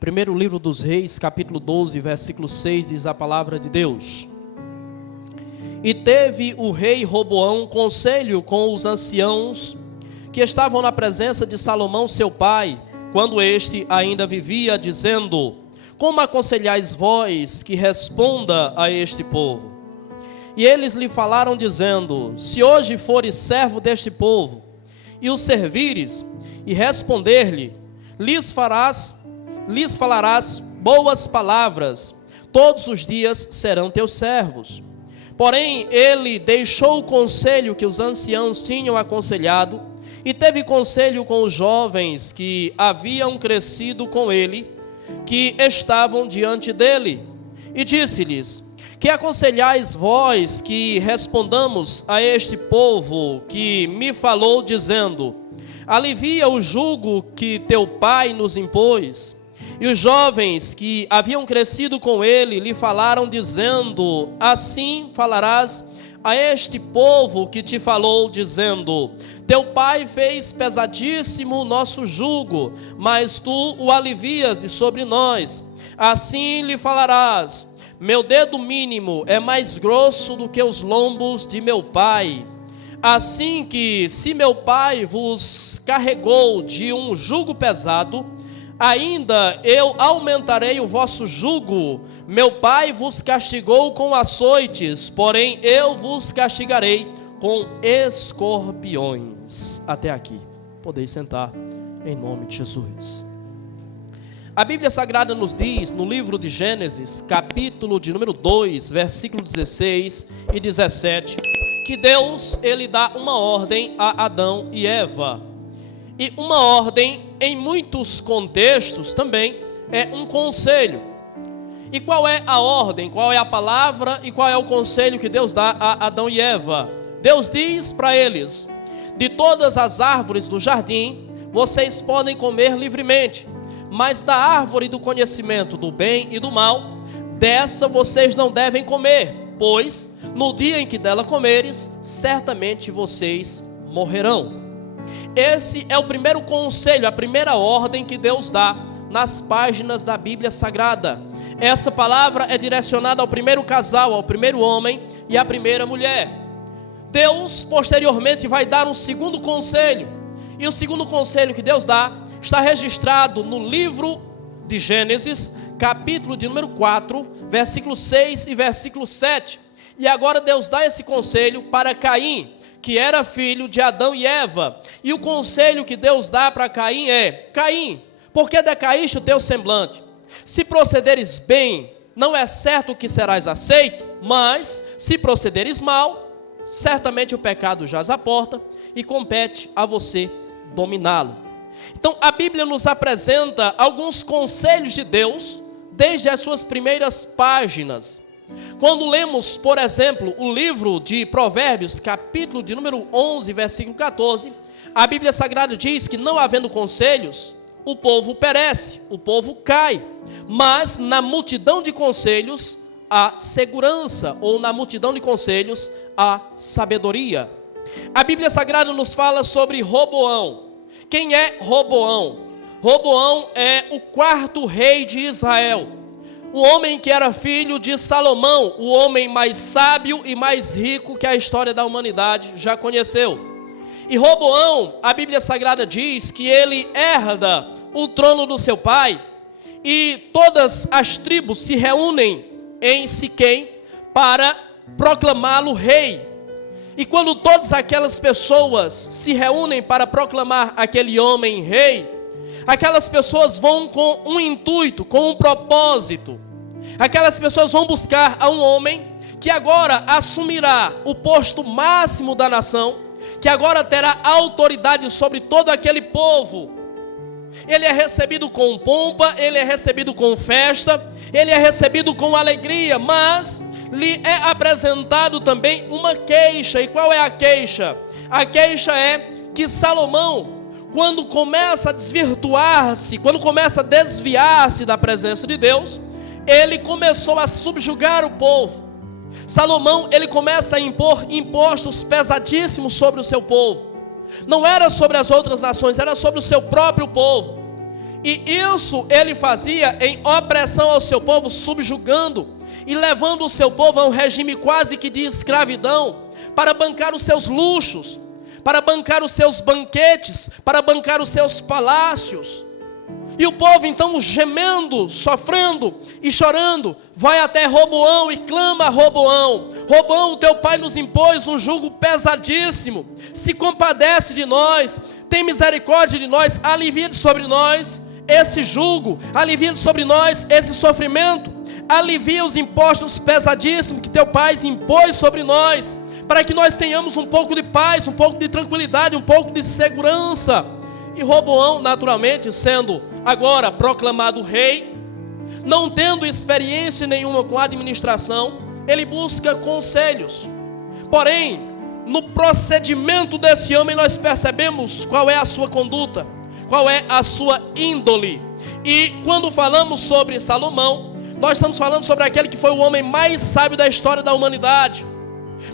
Primeiro livro dos Reis, capítulo 12, versículo 6, diz a palavra de Deus. E teve o rei Roboão conselho com os anciãos que estavam na presença de Salomão seu pai, quando este ainda vivia, dizendo: como aconselhais vós que responda a este povo? E eles lhe falaram dizendo: se hoje fores servo deste povo, e o servires, e responder-lhe, lhes falarás boas palavras, todos os dias serão teus servos. Porém, ele deixou o conselho que os anciãos tinham aconselhado, e teve conselho com os jovens que haviam crescido com ele, que estavam diante dele, e disse-lhes: que aconselhais vós que respondamos a este povo que me falou, dizendo: alivia o jugo que teu pai nos impôs? E os jovens que haviam crescido com ele lhe falaram, dizendo: assim falarás a este povo que te falou, dizendo: teu pai fez pesadíssimo o nosso jugo, mas tu o alivias de sobre nós. Assim lhe falarás: meu dedo mínimo é mais grosso do que os lombos de meu pai. Assim que, se meu pai vos carregou de um jugo pesado, ainda eu aumentarei o vosso jugo. Meu pai vos castigou com açoites, porém eu vos castigarei com escorpiões. Até aqui. Podeis sentar, em nome de Jesus. A Bíblia Sagrada nos diz, no livro de Gênesis, capítulo de número 2, versículo 16 e 17, que Deus, ele dá uma ordem a Adão e Eva. E uma ordem, em muitos contextos também, é um conselho. E qual é a ordem, qual é a palavra e qual é o conselho que Deus dá a Adão e Eva? Deus diz para eles: de todas as árvores do jardim, vocês podem comer livremente, mas da árvore do conhecimento do bem e do mal, dessa vocês não devem comer, pois no dia em que dela comeres, certamente vocês morrerão. Esse é o primeiro conselho, a primeira ordem que Deus dá nas páginas da Bíblia Sagrada. Essa palavra é direcionada ao primeiro casal, ao primeiro homem e à primeira mulher. Deus posteriormente vai dar um segundo conselho, e o segundo conselho que Deus dá está registrado no livro de Gênesis, capítulo de número 4, versículo 6 e versículo 7. E agora Deus dá esse conselho para Caim, que era filho de Adão e Eva. E o conselho que Deus dá para Caim é: Caim, por que decaíste o teu semblante? Se procederes bem, não é certo que serás aceito, mas se procederes mal, certamente o pecado jaz à porta e compete a você dominá-lo. Então a Bíblia nos apresenta alguns conselhos de Deus desde as suas primeiras páginas. Quando lemos, por exemplo, o livro de Provérbios, capítulo de número 11, versículo 14, a Bíblia Sagrada diz que não havendo conselhos, o povo perece, o povo cai, mas na multidão de conselhos há segurança, ou na multidão de conselhos há sabedoria. A Bíblia Sagrada nos fala sobre Roboão. Quem é Roboão? Roboão é o quarto rei de Israel. Um homem que era filho de Salomão, o homem mais sábio e mais rico que a história da humanidade já conheceu. E Roboão, a Bíblia Sagrada diz que ele herda o trono do seu pai, e todas as tribos se reúnem em Siquém para proclamá-lo rei. E quando todas aquelas pessoas se reúnem para proclamar aquele homem rei, aquelas pessoas vão com um intuito, com um propósito. Aquelas pessoas vão buscar a um homem que agora assumirá o posto máximo da nação, que agora terá autoridade sobre todo aquele povo. Ele é recebido com pompa, ele é recebido com festa, ele é recebido com alegria, mas lhe é apresentado também uma queixa. E qual é a queixa? A queixa é que Salomão, quando começa a desvirtuar-se, quando começa a desviar-se da presença de Deus, ele começou a subjugar o povo. Salomão, ele começa a impor impostos pesadíssimos sobre o seu povo. Não era sobre as outras nações, era sobre o seu próprio povo. E isso ele fazia em opressão ao seu povo, subjugando e levando o seu povo a um regime quase que de escravidão, para bancar os seus luxos, para bancar os seus banquetes, para bancar os seus palácios. E o povo então, gemendo, sofrendo e chorando, vai até Roboão e clama a Roboão: Roboão, teu pai nos impôs um jugo pesadíssimo, se compadece de nós, tem misericórdia de nós, alivia sobre nós esse jugo, alivia sobre nós esse sofrimento, alivia os impostos pesadíssimos que teu pai impôs sobre nós, para que nós tenhamos um pouco de paz, um pouco de tranquilidade, um pouco de segurança. E Roboão, naturalmente, sendo agora proclamado rei, não tendo experiência nenhuma com a administração, ele busca conselhos. Porém, no procedimento desse homem nós percebemos qual é a sua conduta, qual é a sua índole. E quando falamos sobre Salomão, nós estamos falando sobre aquele que foi o homem mais sábio da história da humanidade.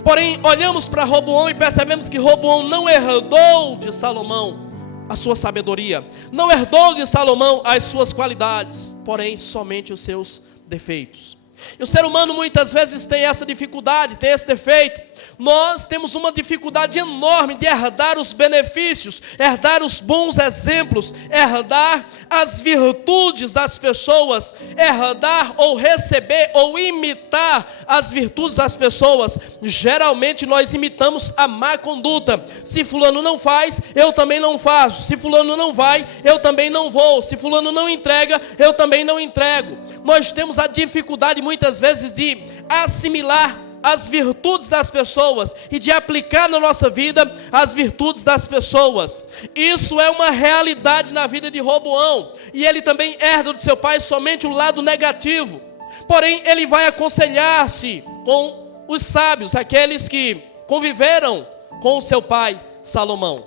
Porém, olhamos para Roboão e percebemos que Roboão não herdou de Salomão a sua sabedoria, não herdou de Salomão as suas qualidades, porém somente os seus defeitos. E o ser humano muitas vezes tem essa dificuldade, tem esse defeito. Nós temos uma dificuldade enorme de herdar os benefícios, herdar os bons exemplos, herdar as virtudes das pessoas, herdar ou receber ou imitar as virtudes das pessoas. Geralmente nós imitamos a má conduta. Se fulano não faz, eu também não faço. Se fulano não vai, eu também não vou. Se fulano não entrega, eu também não entrego. Nós temos a dificuldade muitas vezes de assimilar as virtudes das pessoas e de aplicar na nossa vida as virtudes das pessoas. Isso é uma realidade na vida de Roboão, e ele também herda de seu pai somente o lado negativo. Porém, ele vai aconselhar-se com os sábios, aqueles que conviveram com o seu pai Salomão,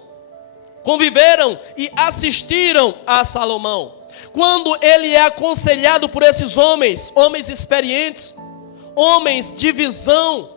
conviveram e assistiram a Salomão. Quando ele é aconselhado por esses homens, homens experientes, homens de visão,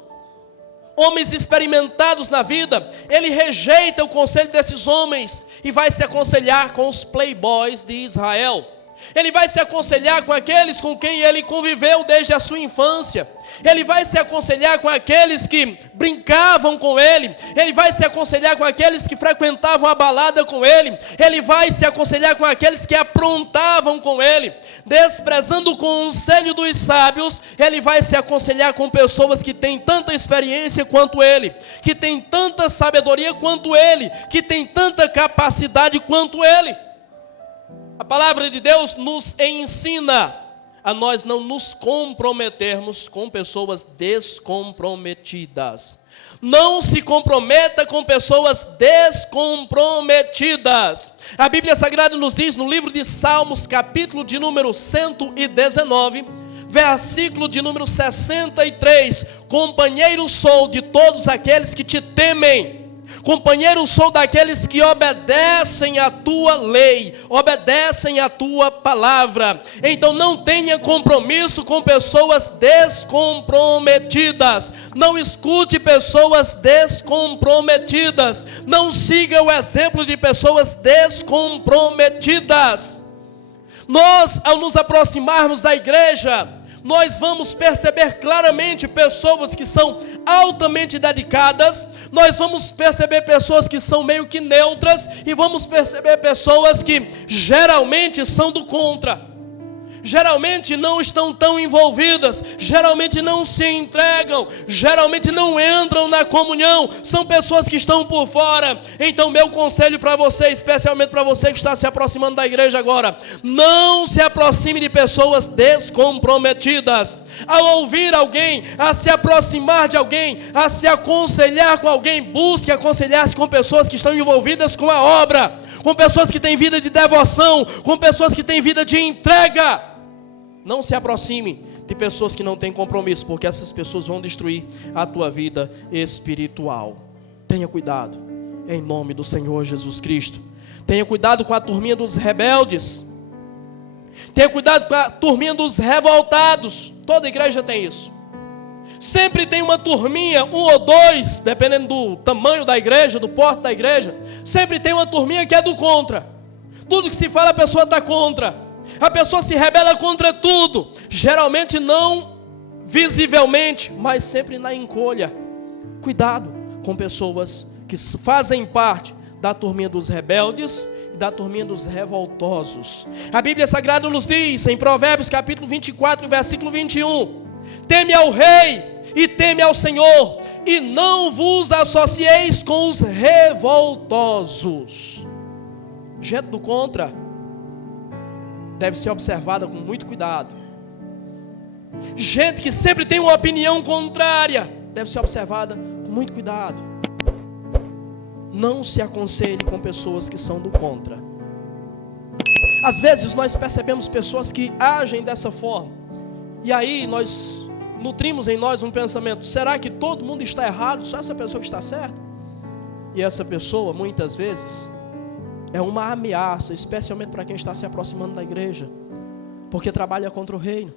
homens experimentados na vida, ele rejeita o conselho desses homens e vai se aconselhar com os playboys de Israel. Ele vai se aconselhar com aqueles com quem ele conviveu desde a sua infância. Ele vai se aconselhar com aqueles que brincavam com ele. Ele vai se aconselhar com aqueles que frequentavam a balada com ele. Ele vai se aconselhar com aqueles que aprontavam com ele. Desprezando o conselho dos sábios, ele vai se aconselhar com pessoas que têm tanta experiência quanto ele, que têm tanta sabedoria quanto ele, que têm tanta capacidade quanto ele. A palavra de Deus nos ensina a nós não nos comprometermos com pessoas descomprometidas. Não se comprometa com pessoas descomprometidas. A Bíblia Sagrada nos diz no livro de Salmos, capítulo de número 119, versículo de número 63: companheiro sou de todos aqueles que te temem. Companheiro sou daqueles que obedecem a tua lei, obedecem a tua palavra. Então não tenha compromisso com pessoas descomprometidas. Não escute pessoas descomprometidas. Não siga o exemplo de pessoas descomprometidas. Nós, ao nos aproximarmos da igreja, nós vamos perceber claramente pessoas que são altamente dedicadas, nós vamos perceber pessoas que são meio que neutras, e vamos perceber pessoas que geralmente são do contra, geralmente não estão tão envolvidas, geralmente não se entregam, geralmente não entram na comunhão, são pessoas que estão por fora. Então meu conselho para você, especialmente para você que está se aproximando da igreja agora: não se aproxime de pessoas descomprometidas. Ao ouvir alguém, a se aproximar de alguém, a se aconselhar com alguém, busque aconselhar-se com pessoas que estão envolvidas com a obra, com pessoas que têm vida de devoção, com pessoas que têm vida de entrega. Não se aproxime de pessoas que não têm compromisso, porque essas pessoas vão destruir a tua vida espiritual. Tenha cuidado, em nome do Senhor Jesus Cristo. Tenha cuidado com a turminha dos rebeldes. Tenha cuidado com a turminha dos revoltados. Toda igreja tem isso. Sempre tem uma turminha, um ou dois, dependendo do tamanho da igreja, do porte da igreja. Sempre tem uma turminha que é do contra. Tudo que se fala a pessoa está contra. A pessoa se rebela contra tudo. Geralmente não visivelmente, mas sempre na encolha. Cuidado com pessoas que fazem parte da turminha dos rebeldes e da turminha dos revoltosos. A Bíblia Sagrada nos diz em Provérbios capítulo 24, versículo 21: teme ao rei e teme ao Senhor, e não vos associeis com os revoltosos. Gente do contra deve ser observada com muito cuidado. Gente que sempre tem uma opinião contrária deve ser observada com muito cuidado. Não se aconselhe com pessoas que são do contra. Às vezes nós percebemos pessoas que agem dessa forma, e aí nós nutrimos em nós um pensamento: será que todo mundo está errado, só essa pessoa que está certa? E essa pessoa muitas vezes é uma ameaça, especialmente para quem está se aproximando da igreja, porque trabalha contra o reino.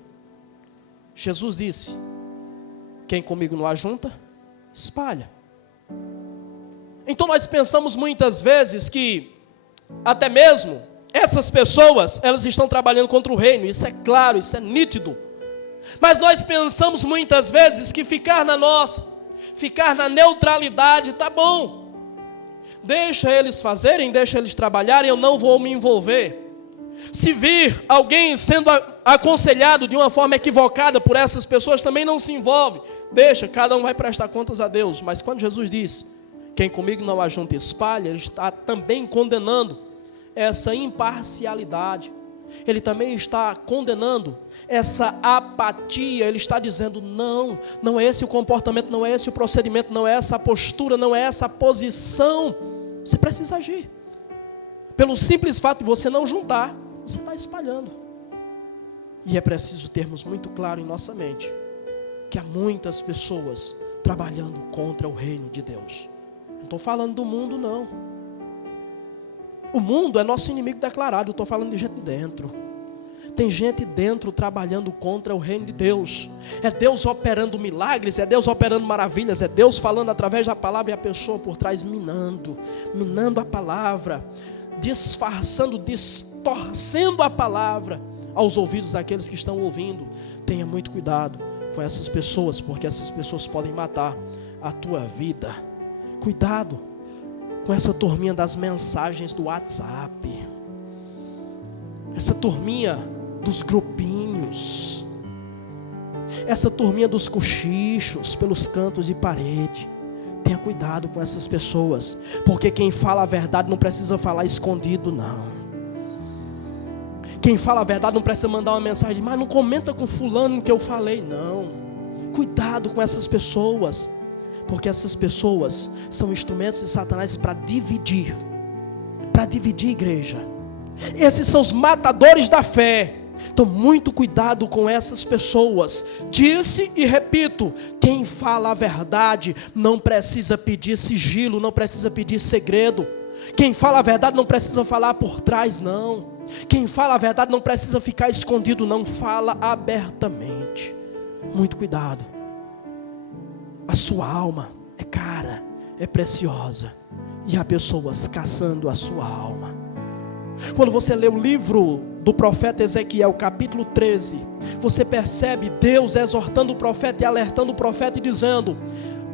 Jesus disse: quem comigo não ajunta, espalha. Então nós pensamos muitas vezes que até mesmo essas pessoas, elas estão trabalhando contra o reino. Isso é claro, isso é nítido. Mas nós pensamos muitas vezes que ficar na nossa, ficar na neutralidade, tá bom. Deixa eles fazerem, deixa eles trabalharem, eu não vou me envolver. Se vir alguém sendo aconselhado de uma forma equivocada por essas pessoas, também não se envolve. Deixa, cada um vai prestar contas a Deus. Mas quando Jesus diz: quem comigo não ajunta e espalha, ele está também condenando essa imparcialidade. Ele também está condenando essa apatia. Ele está dizendo: não é esse o comportamento, não é esse o procedimento, não é essa a postura, não é essa a posição. Você precisa agir. Pelo simples fato de você não juntar, você está espalhando. E é preciso termos muito claro em nossa mente que há muitas pessoas trabalhando contra o reino de Deus. Não estou falando do mundo, não. O mundo é nosso inimigo declarado. Eu estou falando de gente de dentro. Tem gente dentro trabalhando contra o reino de Deus. É Deus operando milagres, é Deus operando maravilhas, é Deus falando através da palavra, e a pessoa por trás minando a palavra, disfarçando, distorcendo a palavra aos ouvidos daqueles que estão ouvindo. Tenha muito cuidado com essas pessoas, porque essas pessoas podem matar a tua vida. Cuidado com essa turminha das mensagens do WhatsApp, essa turminha dos grupinhos, essa turminha dos cochichos pelos cantos de parede. Tenha cuidado com essas pessoas, porque quem fala a verdade não precisa falar escondido, não. Quem fala a verdade não precisa mandar uma mensagem: mas não comenta com fulano que eu falei, não. Cuidado com essas pessoas, porque essas pessoas são instrumentos de Satanás para dividir igreja. Esses são os matadores da fé. Então muito cuidado com essas pessoas. Disse e repito: quem fala a verdade não precisa pedir sigilo, não precisa pedir segredo. Quem fala a verdade não precisa falar por trás, não. Quem fala a verdade não precisa ficar escondido, não. Fala abertamente. Muito cuidado. A sua alma é cara, é preciosa, e há pessoas caçando a sua alma. Quando você lê o livro do profeta Ezequiel, capítulo 13, você percebe Deus exortando o profeta e alertando o profeta e dizendo: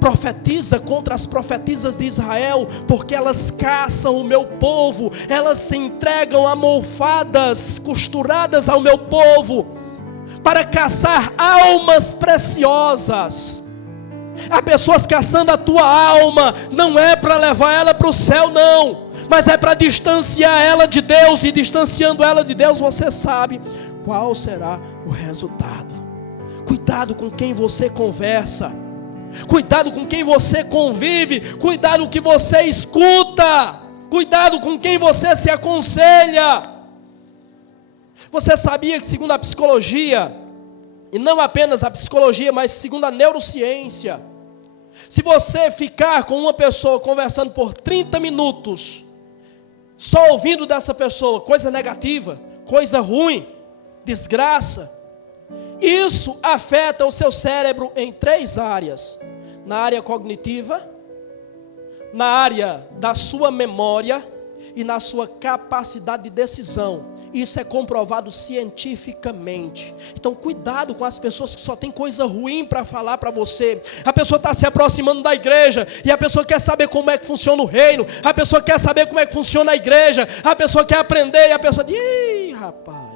profetiza contra as profetisas de Israel, porque elas caçam o meu povo, elas se entregam almofadas costuradas ao meu povo, para caçar almas preciosas. Há pessoas caçando a tua alma, não é para levar ela para o céu, não, mas é para distanciar ela de Deus, e distanciando ela de Deus, você sabe qual será o resultado. Cuidado com quem você conversa, cuidado com quem você convive, cuidado com o que você escuta, cuidado com quem você se aconselha. Você sabia que, segundo a psicologia, e não apenas a psicologia, mas segundo a neurociência, se você ficar com uma pessoa conversando por 30 minutos, só ouvindo dessa pessoa coisa negativa, coisa ruim, desgraça, isso afeta o seu cérebro em 3 áreas: na área cognitiva, na área da sua memória e na sua capacidade de decisão. Isso é comprovado cientificamente. Então cuidado com as pessoas que só tem coisa ruim para falar para você. A pessoa está se aproximando da igreja e a pessoa quer saber como é que funciona o reino. A pessoa quer saber como é que funciona a igreja. A pessoa quer aprender e a pessoa diz: ih, rapaz,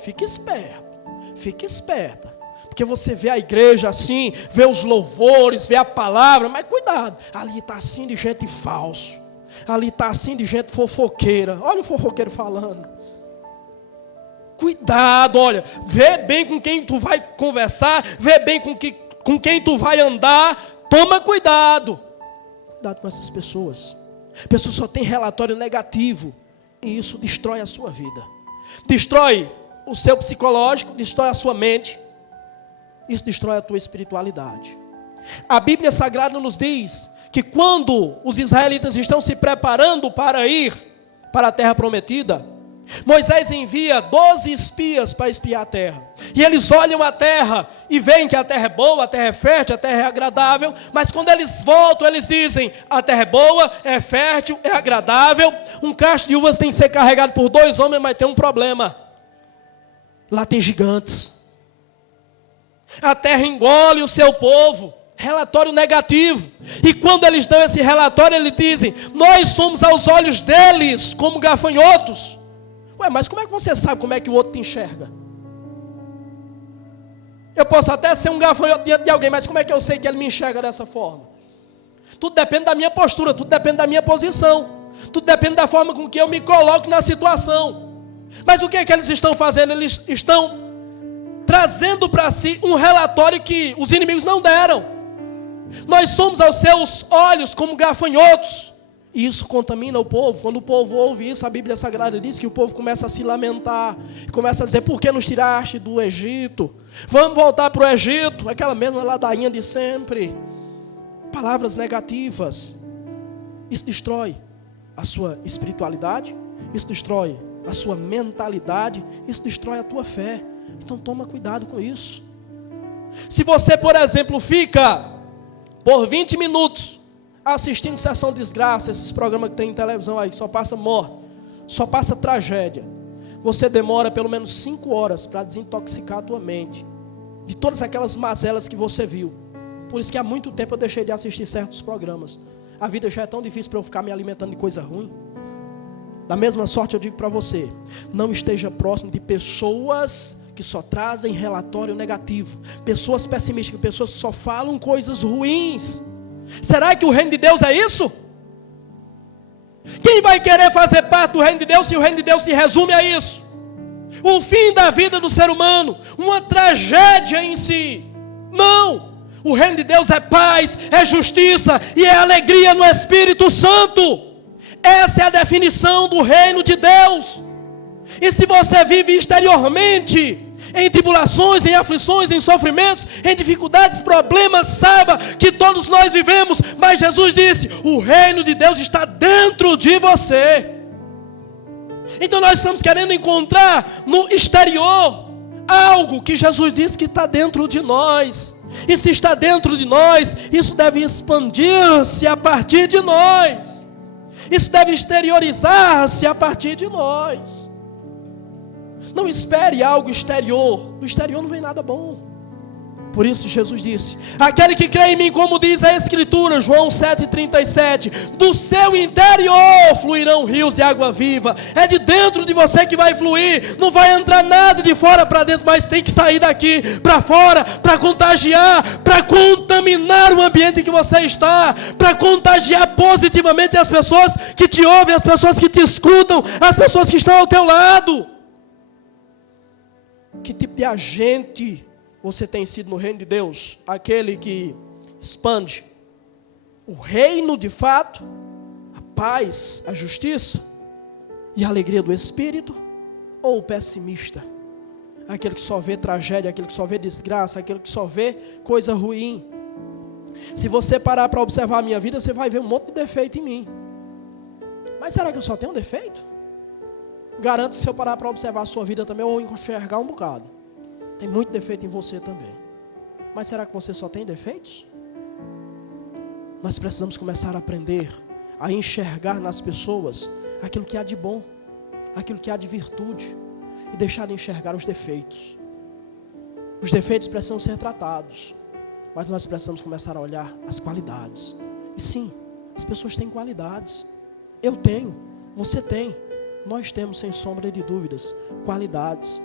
fica esperto, fica esperta. Porque você vê a igreja assim, vê os louvores, vê a palavra, mas cuidado, ali está assim de gente falso. Ali está assim de gente fofoqueira. Olha o fofoqueiro falando. Cuidado, olha, vê bem com quem tu vai conversar, vê bem com quem tu vai andar, toma cuidado. Cuidado com essas pessoas. Pessoas só têm relatório negativo, e isso destrói a sua vida. Destrói o seu psicológico, destrói a sua mente, isso destrói a tua espiritualidade. A Bíblia Sagrada nos diz que quando os israelitas estão se preparando para ir para a terra prometida, Moisés envia 12 espias para espiar a terra. E eles olham a terra e veem que a terra é boa, a terra é fértil, a terra é agradável. Mas quando eles voltam, eles dizem: a terra é boa, é fértil, é agradável. Um cacho de uvas tem que ser carregado por 2 homens, mas tem um problema. Lá tem gigantes. A terra engole o seu povo. Relatório negativo. E quando eles dão esse relatório, eles dizem: nós somos aos olhos deles como gafanhotos. Ué, mas como é que você sabe como é que o outro te enxerga? Eu posso até ser um gafanhoto diante de alguém, mas como é que eu sei que ele me enxerga dessa forma? Tudo depende da minha postura, tudo depende da minha posição, tudo depende da forma com que eu me coloco na situação. Mas o que é que eles estão fazendo? Eles estão trazendo para si um relatório que os inimigos não deram. Nós somos aos seus olhos como gafanhotos. E isso contamina o povo. Quando o povo ouve isso, a Bíblia Sagrada diz que o povo começa a se lamentar, começa a dizer: por que nos tiraste do Egito? Vamos voltar para o Egito. Aquela mesma ladainha de sempre. Palavras negativas. Isso destrói a sua espiritualidade, isso destrói a sua mentalidade, isso destrói a tua fé. Então toma cuidado com isso. Se você, por exemplo, fica por 20 minutos assistindo Sessão Desgraça, esses programas que tem em televisão aí, que só passa morte, só passa tragédia, você demora pelo menos 5 horas para desintoxicar a tua mente de todas aquelas mazelas que você viu. Por isso que há muito tempo eu deixei de assistir certos programas. A vida já é tão difícil para eu ficar me alimentando de coisa ruim. Da mesma sorte eu digo para você: não esteja próximo de pessoas que só trazem relatório negativo, pessoas pessimistas, pessoas que só falam coisas ruins. Será que o reino de Deus é isso? Quem vai querer fazer parte do reino de Deus se o reino de Deus se resume a isso? O fim da vida do ser humano, uma tragédia em si. Não! O reino de Deus é paz, é justiça e é alegria no Espírito Santo. Essa é a definição do reino de Deus. E se você vive exteriormente em tribulações, em aflições, em sofrimentos, em dificuldades, problemas, saiba que todos nós vivemos, mas Jesus disse: o reino de Deus está dentro de você. Então nós estamos querendo encontrar no exterior algo que Jesus disse que está dentro de nós. E se está dentro de nós, isso deve expandir-se a partir de nós. Isso deve exteriorizar-se a partir de nós. Não espere algo exterior. Do exterior não vem nada bom. Por isso Jesus disse: aquele que crê em mim, como diz a Escritura, João 7,37, do seu interior fluirão rios de água viva. É de dentro de você que vai fluir. Não vai entrar nada de fora para dentro, mas tem que sair daqui para fora, para contagiar, para contaminar o ambiente em que você está, para contagiar positivamente as pessoas que te ouvem, as pessoas que te escutam, as pessoas que estão ao teu lado. Que tipo de agente você tem sido no reino de Deus? Aquele que expande o reino de fato, a paz, a justiça e a alegria do Espírito? Ou o pessimista? Aquele que só vê tragédia, aquele que só vê desgraça, aquele que só vê coisa ruim. Se você parar para observar a minha vida, você vai ver um monte de defeito em mim. Mas será que eu só tenho defeito? Garanto que se eu parar para observar a sua vida também, eu vou enxergar um bocado. Tem muito defeito em você também. Mas será que você só tem defeitos? Nós precisamos começar a aprender a enxergar nas pessoas aquilo que há de bom, aquilo que há de virtude, e deixar de enxergar os defeitos. Os defeitos precisam ser tratados, mas nós precisamos começar a olhar as qualidades. E sim, as pessoas têm qualidades. Eu tenho, você tem, nós temos, sem sombra de dúvidas, qualidades.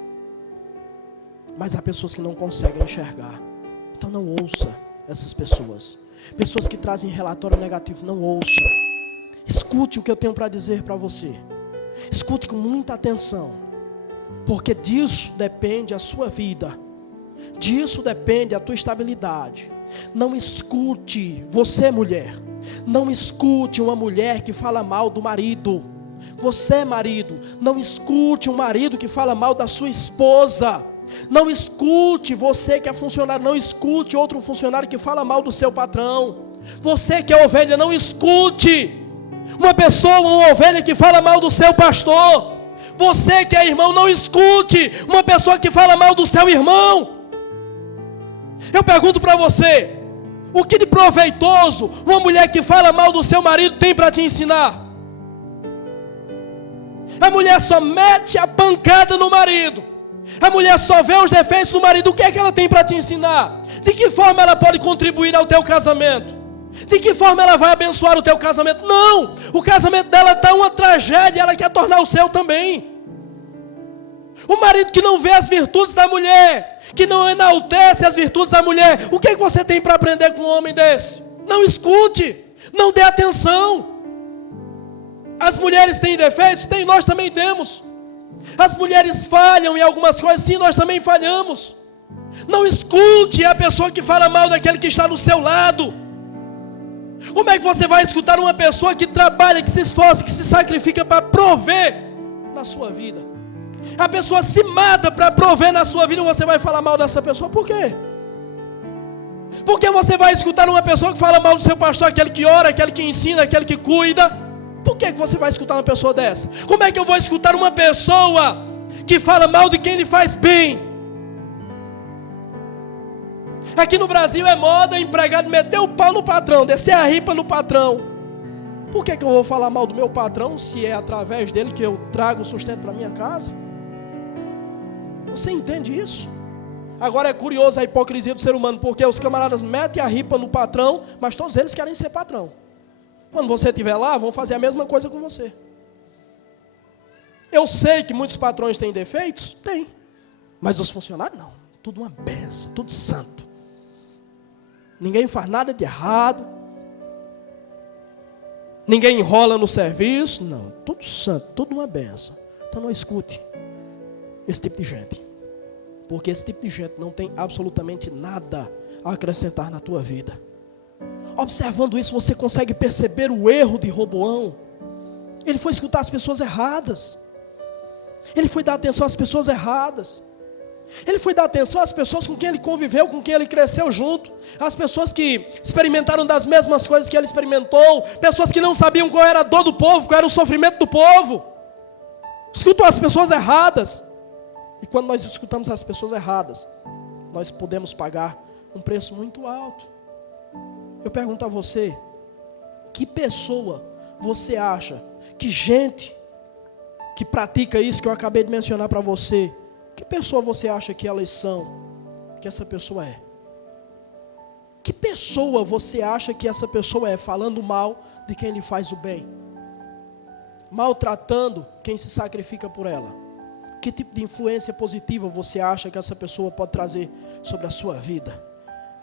Mas há pessoas que não conseguem enxergar. Então não ouça essas pessoas. Pessoas que trazem relatório negativo, não ouça. Escute o que eu tenho para dizer para você. Escute com muita atenção, porque disso depende a sua vida, disso depende a tua estabilidade. Não escute, você mulher, não escute uma mulher que fala mal do marido. Você marido, não escute um marido que fala mal da sua esposa. Não escute, você que é funcionário, não escute outro funcionário que fala mal do seu patrão. Você que é ovelha, não escute uma pessoa, uma ovelha que fala mal do seu pastor. Você que é irmão, não escute uma pessoa que fala mal do seu irmão. Eu pergunto para você, o que de proveitoso uma mulher que fala mal do seu marido tem para te ensinar? A mulher só mete a pancada no marido. A mulher só vê os defeitos do marido. O que é que ela tem para te ensinar? De que forma ela pode contribuir ao teu casamento? De que forma ela vai abençoar o teu casamento? Não, o casamento dela está uma tragédia, ela quer tornar o seu também. O marido que não vê as virtudes da mulher, que não enaltece as virtudes da mulher, o que é que você tem para aprender com um homem desse? Não escute, não dê atenção. As mulheres têm defeitos? Tem, nós também temos. As mulheres falham em algumas coisas, sim, nós também falhamos. Não escute a pessoa que fala mal daquele que está do seu lado. Como é que você vai escutar uma pessoa que trabalha, que se esforça, que se sacrifica para prover na sua vida? A pessoa se mata para prover na sua vida e você vai falar mal dessa pessoa, por quê? Porque você vai escutar uma pessoa que fala mal do seu pastor, aquele que ora, aquele que ensina, aquele que cuida. Por que você vai escutar uma pessoa dessa? Como é que eu vou escutar uma pessoa que fala mal de quem lhe faz bem? Aqui no Brasil é moda empregado meter o pau no patrão, descer a ripa no patrão. Por que eu vou falar mal do meu patrão se é através dele que eu trago o sustento para minha casa? Você entende isso? Agora é curioso a hipocrisia do ser humano, porque os camaradas metem a ripa no patrão, mas todos eles querem ser patrão. Quando você estiver lá, vão fazer a mesma coisa com você. Eu sei que muitos patrões têm defeitos? Tem. Mas os funcionários não. Tudo uma benção, tudo santo. Ninguém faz nada de errado. Ninguém enrola no serviço. Não, tudo santo, tudo uma benção. Então não escute esse tipo de gente. Porque esse tipo de gente não tem absolutamente nada a acrescentar na tua vida. Observando isso, você consegue perceber o erro de Roboão. Ele foi escutar as pessoas erradas. Ele foi dar atenção às pessoas erradas. Ele foi dar atenção às pessoas com quem ele conviveu, com quem ele cresceu junto. As pessoas que experimentaram das mesmas coisas que ele experimentou. Pessoas que não sabiam qual era a dor do povo, qual era o sofrimento do povo. Escutam as pessoas erradas. E quando nós escutamos as pessoas erradas, nós podemos pagar um preço muito alto. Eu pergunto a você, que pessoa você acha, que gente que pratica isso que eu acabei de mencionar para você, que pessoa você acha que elas são, que essa pessoa é? Que pessoa você acha que essa pessoa é, falando mal de quem lhe faz o bem? Maltratando quem se sacrifica por ela? Que tipo de influência positiva você acha que essa pessoa pode trazer sobre a sua vida?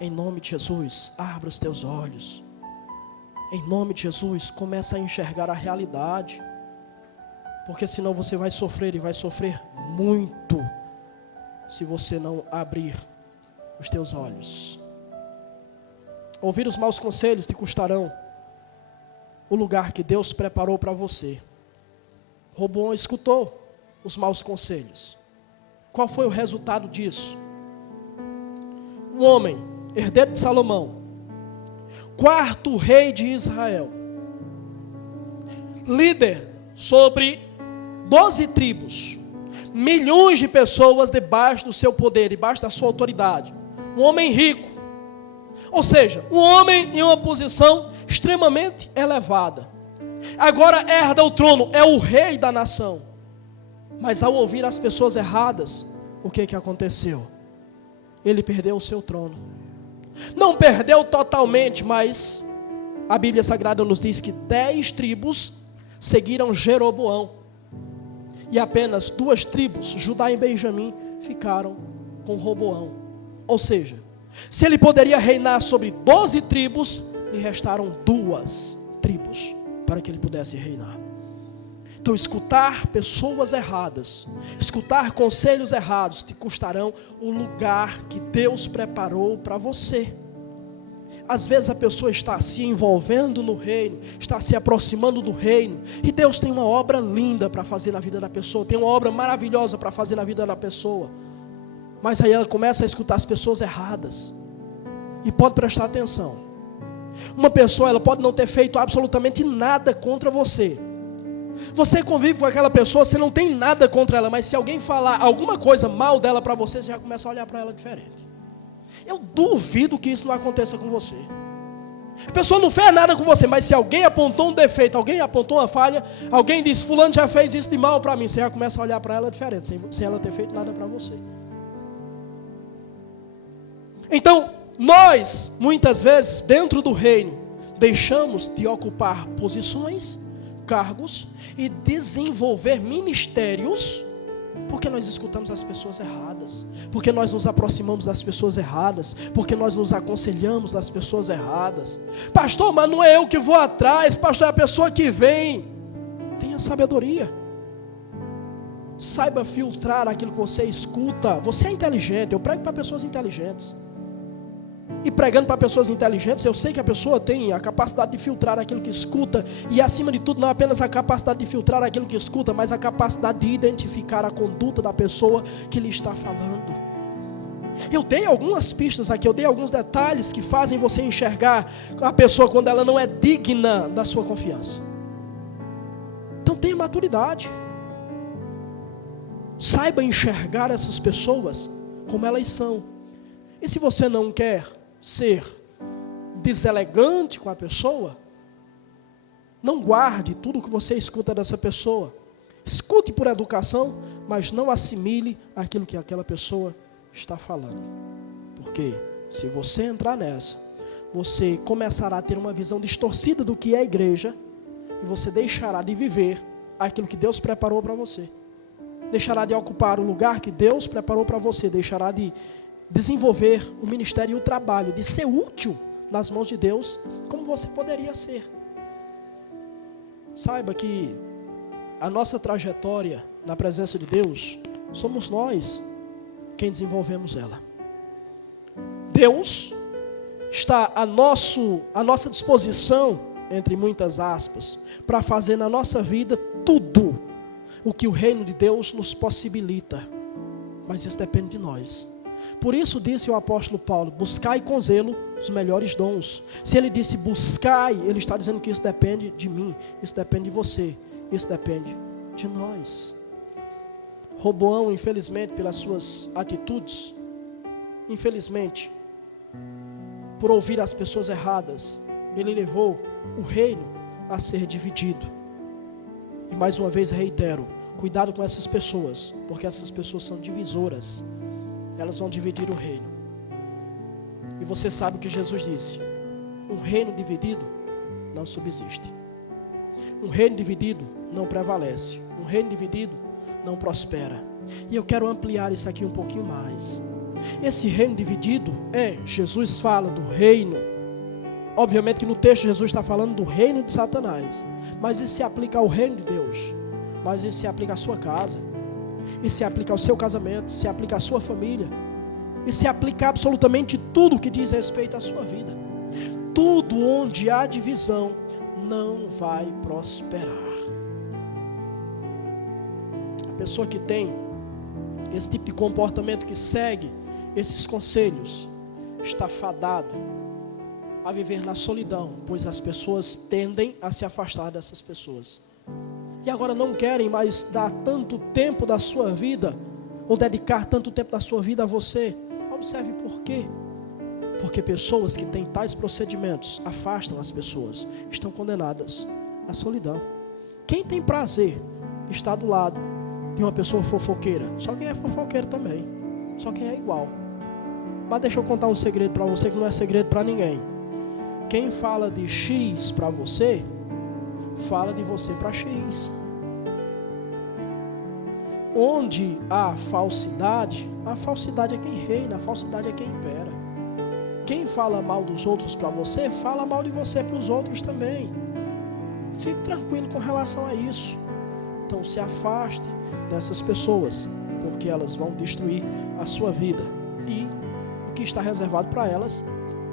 Em nome de Jesus, abra os teus olhos. Em nome de Jesus, começa a enxergar a realidade. Porque senão você vai sofrer, e vai sofrer muito, se você não abrir os teus olhos. Ouvir os maus conselhos te custarão o lugar que Deus preparou para você. Roboão escutou os maus conselhos. Qual foi o resultado disso? Um homem, herdeiro de Salomão, quarto rei de Israel, líder sobre 12 tribos, milhões de pessoas debaixo do seu poder, debaixo da sua autoridade, um homem rico, ou seja, um homem em uma posição extremamente elevada. Agora herda o trono, é o rei da nação. Mas ao ouvir as pessoas erradas, o que aconteceu? Ele perdeu o seu trono. Não perdeu totalmente, mas a Bíblia Sagrada nos diz que 10 tribos seguiram Jeroboão. E apenas 2 tribos, Judá e Benjamim, ficaram com Roboão. Ou seja, se ele poderia reinar sobre 12 tribos, lhe restaram 2 tribos para que ele pudesse reinar. Então, escutar pessoas erradas, escutar conselhos errados, te custarão o lugar que Deus preparou para você. Às vezes a pessoa está se envolvendo no reino, está se aproximando do reino, e Deus tem uma obra linda para fazer na vida da pessoa, tem uma obra maravilhosa para fazer na vida da pessoa, mas aí ela começa a escutar as pessoas erradas. E pode prestar atenção, uma pessoa, ela pode não ter feito absolutamente nada contra você. Você convive com aquela pessoa, você não tem nada contra ela, mas se alguém falar alguma coisa mal dela para você, você já começa a olhar para ela diferente. Eu duvido que isso não aconteça com você. A pessoa não fez nada com você, mas se alguém apontou um defeito, alguém apontou uma falha, alguém disse, fulano já fez isso de mal para mim, você já começa a olhar para ela diferente, sem ela ter feito nada para você. Então, nós, muitas vezes, dentro do reino, deixamos de ocupar posições, cargos e desenvolver ministérios, porque nós escutamos as pessoas erradas, porque nós nos aproximamos das pessoas erradas, porque nós nos aconselhamos das pessoas erradas. Pastor, mas não é eu que vou atrás, pastor, é a pessoa que vem. Tenha sabedoria, saiba filtrar aquilo que você escuta. Você é inteligente, eu prego para pessoas inteligentes. E pregando para pessoas inteligentes, eu sei que a pessoa tem a capacidade de filtrar aquilo que escuta. E acima de tudo, não apenas a capacidade de filtrar aquilo que escuta, mas a capacidade de identificar a conduta da pessoa que lhe está falando. Eu dei algumas pistas aqui, eu dei alguns detalhes que fazem você enxergar a pessoa quando ela não é digna da sua confiança. Então tenha maturidade. Saiba enxergar essas pessoas como elas são. E se você não quer ser deselegante com a pessoa, não guarde tudo o que você escuta dessa pessoa. Escute por educação, mas não assimile aquilo que aquela pessoa está falando. Porque se você entrar nessa, você começará a ter uma visão distorcida do que é a igreja, e você deixará de viver aquilo que Deus preparou para você. Deixará de ocupar o lugar que Deus preparou para você, deixará de desenvolver o ministério e o trabalho, de ser útil nas mãos de Deus, como você poderia ser. Saiba que a nossa trajetória na presença de Deus, somos nós quem desenvolvemos ela. Deus está à nossa disposição, entre muitas aspas, para fazer na nossa vida tudo o que o reino de Deus nos possibilita, mas isso depende de nós. Por isso disse o apóstolo Paulo, buscai com zelo os melhores dons. Se ele disse buscai, ele está dizendo que isso depende de mim, isso depende de você, isso depende de nós. Roboão, infelizmente, pelas suas atitudes, infelizmente, por ouvir as pessoas erradas, ele levou o reino a ser dividido. E mais uma vez reitero, cuidado com essas pessoas, porque essas pessoas são divisoras. Elas vão dividir o reino. E você sabe o que Jesus disse: um reino dividido não subsiste. Um reino dividido não prevalece. Um reino dividido não prospera. E eu quero ampliar isso aqui um pouquinho mais. Esse reino dividido Jesus fala do reino. Obviamente que no texto Jesus está falando do reino de Satanás. Mas isso se aplica ao reino de Deus. Mas isso se aplica à sua casa. Isso se aplica ao seu casamento, se aplica à sua família, e se aplica a absolutamente tudo que diz respeito à sua vida. Tudo onde há divisão não vai prosperar. A pessoa que tem esse tipo de comportamento, que segue esses conselhos, está fadado a viver na solidão, pois as pessoas tendem a se afastar dessas pessoas. E agora não querem mais dar tanto tempo da sua vida, ou dedicar tanto tempo da sua vida a você. Observe por quê. Porque pessoas que têm tais procedimentos afastam as pessoas, estão condenadas A solidão. Quem tem prazer em estar do lado de uma pessoa fofoqueira? Só quem é fofoqueiro também. Só quem é igual. Mas deixa eu contar um segredo para você que não é segredo para ninguém. Quem fala de X para você, fala de você para X. Onde há falsidade, a falsidade é quem reina, a falsidade é quem impera. Quem fala mal dos outros para você, fala mal de você para os outros também. Fique tranquilo com relação a isso. Então se afaste dessas pessoas, porque elas vão destruir a sua vida. E o que está reservado para elas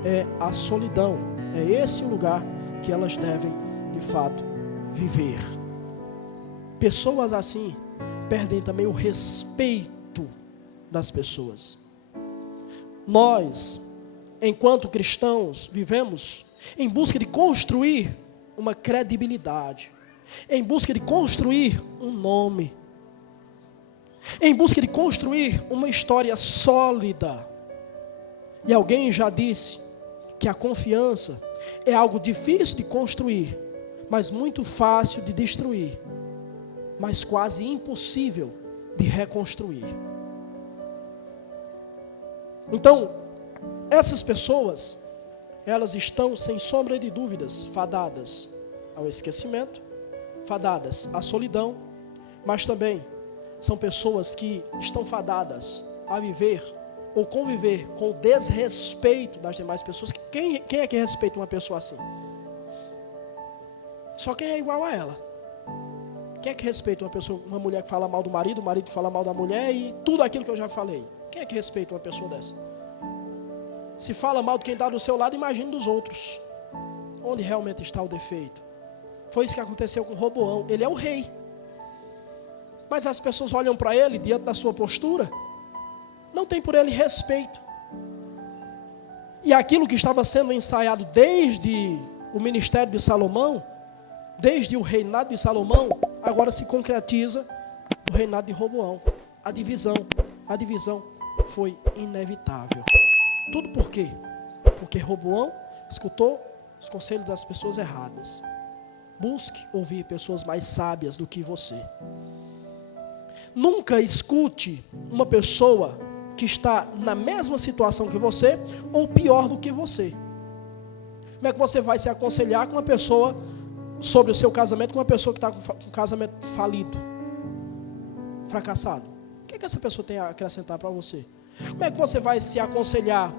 é a solidão. É esse o lugar que elas devem, de fato, viver. Pessoas assim perdem também o respeito das pessoas. Nós, enquanto cristãos, vivemos em busca de construir uma credibilidade, em busca de construir um nome, em busca de construir uma história sólida. E alguém já disse que a confiança é algo difícil de construir, mas muito fácil de destruir, mas quase impossível de reconstruir. Então, essas pessoas, elas estão, sem sombra de dúvidas, fadadas ao esquecimento, fadadas à solidão, mas também são pessoas que estão fadadas a viver ou conviver com o desrespeito das demais pessoas. Quem é que respeita uma pessoa assim? Só quem é igual a ela. Quem é que respeita uma pessoa, uma mulher que fala mal do marido, o marido que fala mal da mulher e tudo aquilo que eu já falei? Quem é que respeita uma pessoa dessa? Se fala mal de quem está do seu lado, imagine dos outros. Onde realmente está o defeito? Foi isso que aconteceu com Roboão. Ele é o rei. Mas as pessoas olham para ele diante da sua postura, não tem por ele respeito. E aquilo que estava sendo ensaiado desde o ministério de Salomão, desde o reinado de Salomão, agora se concretiza no reinado de Roboão. A divisão foi inevitável. Tudo por quê? Porque Roboão escutou os conselhos das pessoas erradas. Busque ouvir pessoas mais sábias do que você. Nunca escute uma pessoa que está na mesma situação que você ou pior do que você. Como é que você vai se aconselhar com uma pessoa sobre o seu casamento, com uma pessoa que está com um casamento falido, fracassado? O que é que essa pessoa tem a acrescentar para você? Como é que você vai se aconselhar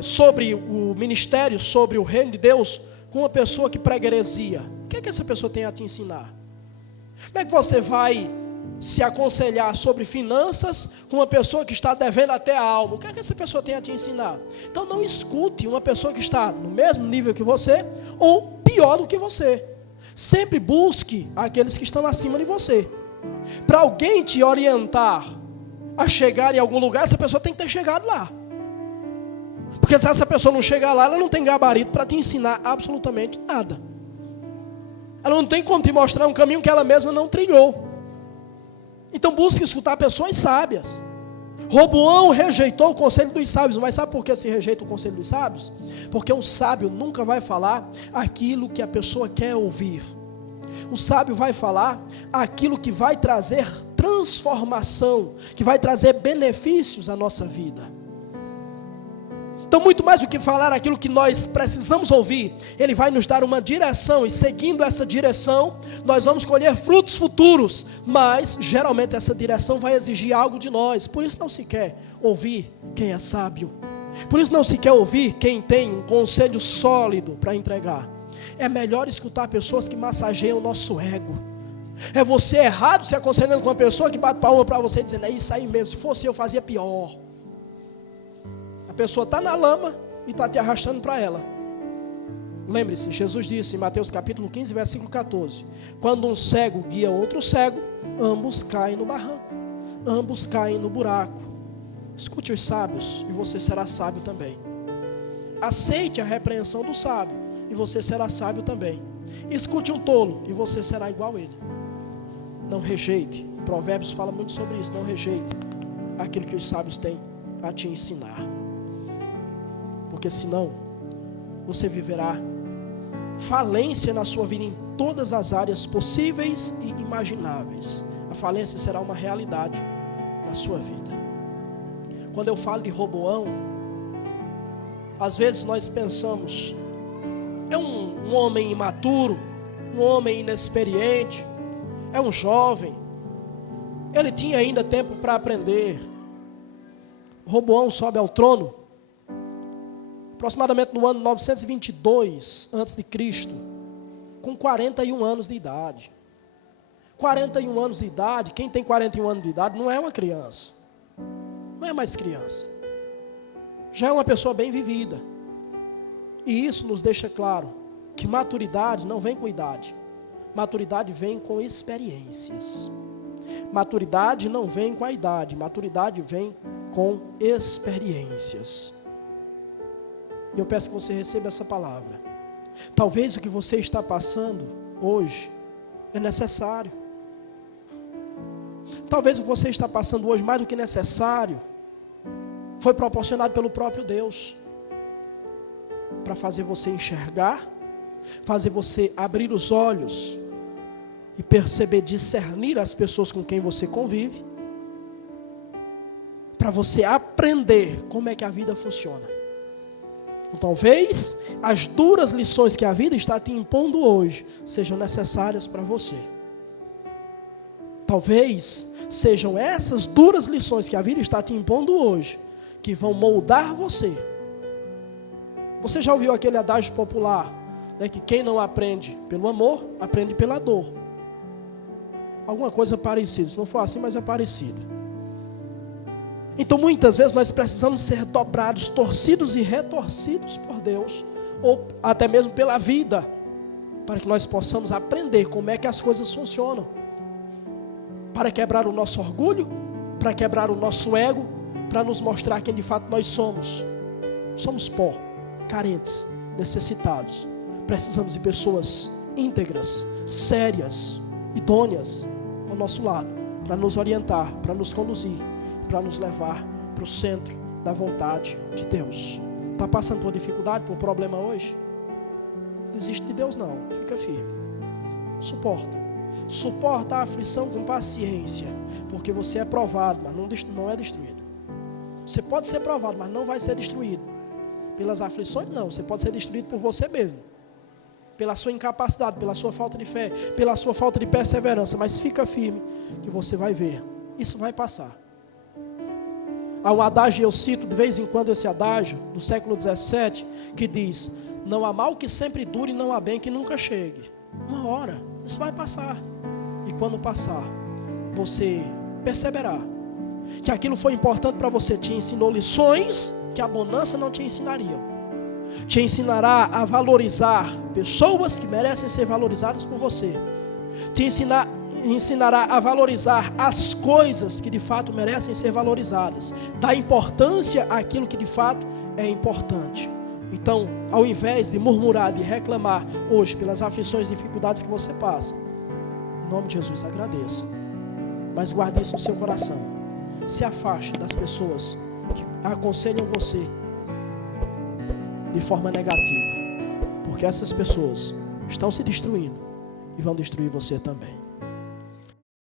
sobre o ministério, sobre o reino de Deus, com uma pessoa que prega heresia? O que é que essa pessoa tem a te ensinar? Como é que você vai se aconselhar sobre finanças com uma pessoa que está devendo até a alma? O que é que essa pessoa tem a te ensinar? Então não escute uma pessoa que está no mesmo nível que você ou pior do que você. Sempre busque aqueles que estão acima de você. Para alguém te orientar a chegar em algum lugar, essa pessoa tem que ter chegado lá. Porque se essa pessoa não chegar lá, ela não tem gabarito para te ensinar absolutamente nada. Ela não tem como te mostrar um caminho que ela mesma não trilhou. Então busque escutar pessoas sábias. Roboão rejeitou o conselho dos sábios. Mas sabe por que se rejeita o conselho dos sábios? Porque um sábio nunca vai falar aquilo que a pessoa quer ouvir. O sábio vai falar aquilo que vai trazer transformação, que vai trazer benefícios à nossa vida. Então, muito mais do que falar aquilo que nós precisamos ouvir, ele vai nos dar uma direção, e seguindo essa direção, nós vamos colher frutos futuros, mas geralmente essa direção vai exigir algo de nós. Por isso não se quer ouvir quem é sábio, por isso não se quer ouvir quem tem um conselho sólido para entregar. É melhor escutar pessoas que massageiam o nosso ego. É você errado se aconselhando com uma pessoa que bate palma para você dizendo: é isso aí mesmo, se fosse eu fazia pior. A pessoa está na lama e está te arrastando para ela. Lembre-se, Jesus disse em Mateus capítulo 15, versículo 14: quando um cego guia outro cego, ambos caem no barranco, ambos caem no buraco. Escute os sábios e você será sábio também. Aceite a repreensão do sábio e você será sábio também. Escute um tolo e você será igual a ele. Não rejeite. Provérbios fala muito sobre isso. Não rejeite aquilo que os sábios têm a te ensinar. Porque senão você viverá falência na sua vida em todas as áreas possíveis e imagináveis. A falência será uma realidade na sua vida. Quando eu falo de Roboão, às vezes nós pensamos, é um homem imaturo, um homem inexperiente, é um jovem, ele tinha ainda tempo para aprender. Roboão sobe ao trono aproximadamente no ano 922 a.C., com 41 anos de idade. 41 anos de idade, quem tem 41 anos de idade não é uma criança, não é mais criança, já é uma pessoa bem vivida. E isso nos deixa claro que maturidade não vem com idade, maturidade vem com experiências. Maturidade não vem com a idade, maturidade vem com experiências. E eu peço que você receba essa palavra. Talvez o que você está passando hoje é necessário. Talvez o que você está passando hoje, mais do que necessário, foi proporcionado pelo próprio Deus, para fazer você enxergar, fazer você abrir os olhos e perceber, discernir as pessoas com quem você convive, para você aprender como é que a vida funciona. Então, talvez as duras lições que a vida está te impondo hoje sejam necessárias para você. Talvez sejam essas duras lições que a vida está te impondo hoje que vão moldar você. Você já ouviu aquele adágio popular, né, que quem não aprende pelo amor, aprende pela dor? Alguma coisa parecida, se não for assim, mas é parecido. Então muitas vezes nós precisamos ser dobrados, torcidos e retorcidos por Deus, ou até mesmo pela vida, para que nós possamos aprender como é que as coisas funcionam, para quebrar o nosso orgulho, para quebrar o nosso ego, para nos mostrar quem de fato nós somos. Somos pó, carentes, necessitados. Precisamos de pessoas íntegras, sérias, idôneas ao nosso lado, para nos orientar, para nos conduzir, para nos levar para o centro da vontade de Deus. Está passando por dificuldade, por problema hoje? Desiste de Deus não, fica firme. Suporta a aflição com paciência, porque você é provado, mas não é destruído. Você pode ser provado, mas não vai ser destruído. Pelas aflições não, você pode ser destruído por você mesmo, pela sua incapacidade, pela sua falta de fé, pela sua falta de perseverança, mas fica firme que você vai ver, isso vai passar. Há um adágio, eu cito de vez em quando esse adágio, do século 17, que diz: não há mal que sempre dure, não há bem que nunca chegue. Uma hora, isso vai passar. E quando passar, você perceberá que aquilo foi importante para você, te ensinou lições que a bonança não te ensinaria. Te ensinará a valorizar pessoas que merecem ser valorizadas por você. Te ensinará a valorizar as coisas que de fato merecem ser valorizadas. Dá importância àquilo que de fato é importante. Então, ao invés de murmurar, de reclamar hoje pelas aflições e dificuldades que você passa, em nome de Jesus, agradeça. Mas guarde isso no seu coração. Se afaste das pessoas que aconselham você de forma negativa, porque essas pessoas estão se destruindo e vão destruir você também.